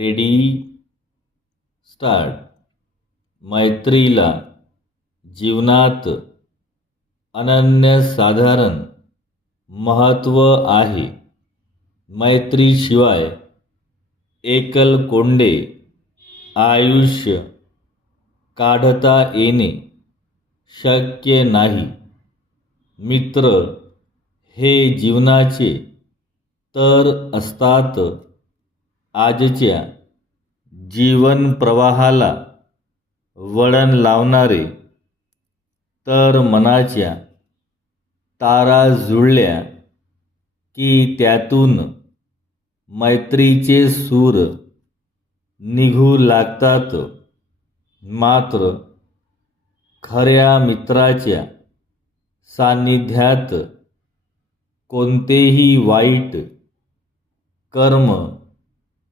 Ready start. मैत्रीला जीवनात अनन्यसाधारण महत्त्व आहे. मैत्रीशिवाय एकलकोंडे आयुष्य काढता येणे शक्य नाही. मित्र हे जीवनाचे तर असतात. आजच्या जीवन प्रवाहाला वळण लावणारे. तर मनाच्या तारा जुळल्या की त्यातून मैत्रीचे सूर निघू लागतात. मात्र खऱ्या मित्राच्या सान्निध्यात कोणतेही वाईट कर्म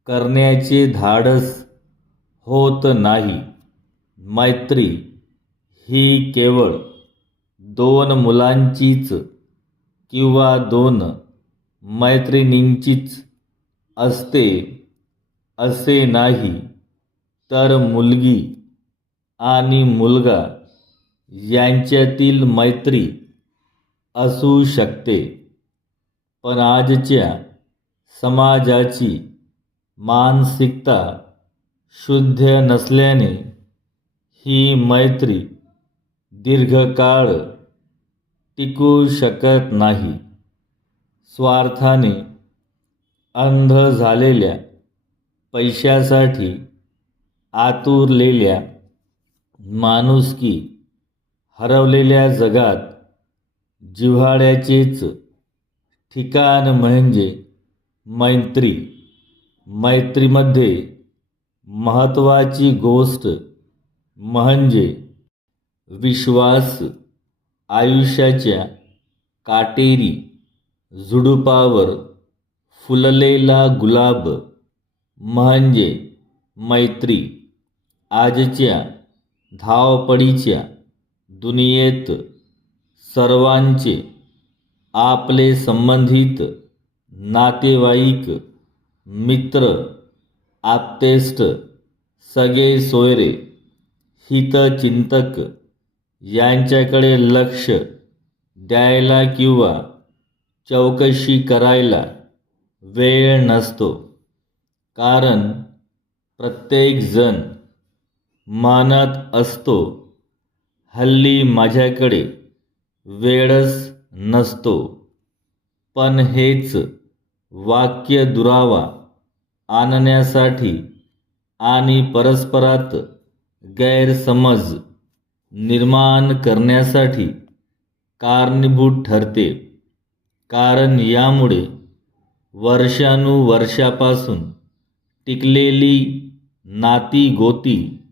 करण्याचे धाडस होत नाही. मैत्री ही केवळ दोन मुलांचीच किंवा दोन मैत्रिणींचीच असते असे नाही, तर मुलगी आणि मुलगा यांच्यातील मैत्री असू शकते. पण आजच्या समाजाची मानसिकता शुद्ध नसल्याने ही मैत्री दीर्घकाळ टिकू शकत नाही. स्वार्थाने अंध झालेल्या, पैशासाठी आतुरलेल्या, माणुसकी हरवलेल्या जगात जिव्हाळ्याचेच ठिकाण म्हणजे मैत्री. मैत्रीमध्ये महत्त्वाची गोष्ट म्हणजे विश्वास. आयुष्याच्या काटेरी झुडुपावर फुललेला गुलाब म्हणजे मैत्री. आजच्या धावपळीच्या दुनियेत सर्वांचे आपले संबंधित, नातेवाईक, मित्र, आप्तेष्ट, सगळे सोयरे, हितचिंतक यांच्याकडे लक्ष द्यायला किंवा चौकशी करायला वेळ नसतो. कारण प्रत्येकजण म्हणत असतो, हल्ली माझ्याकडे वेळच नसतो. पण हेच वाक्य दुरावा आणण्यासाठी आणि परस्परात गैरसमज निर्माण करण्यासाठी कारणीभूत ठरते. कारण यामुळे वर्षानुवर्षापासून टिकलेली नाती-गोती,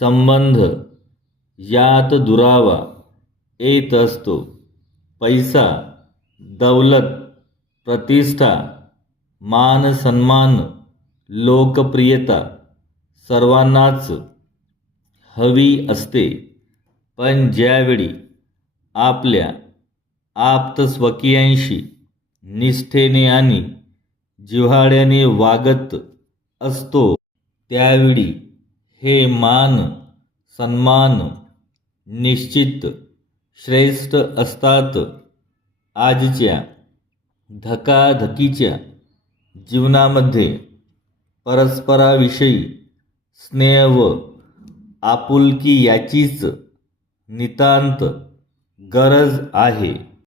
संबंध यात दुरावा येत असतो. पैसा, दौलत, प्रतिष्ठा, मान-सन्मान, लोकप्रियता सर्वांनाच हवी असते. पण ज्यावेळी आपल्या आप्तस्वकीयांशी निष्ठेने आणि जिव्हाळ्याने वागत असतो, त्यावेळी हे मान सन्मान निश्चित श्रेष्ठ असतात. आजच्या धकाधकीच्या जीवनामध्ये परस्पराविषयी स्नेह व आपुलकी याचीच नितांत गरज आहे.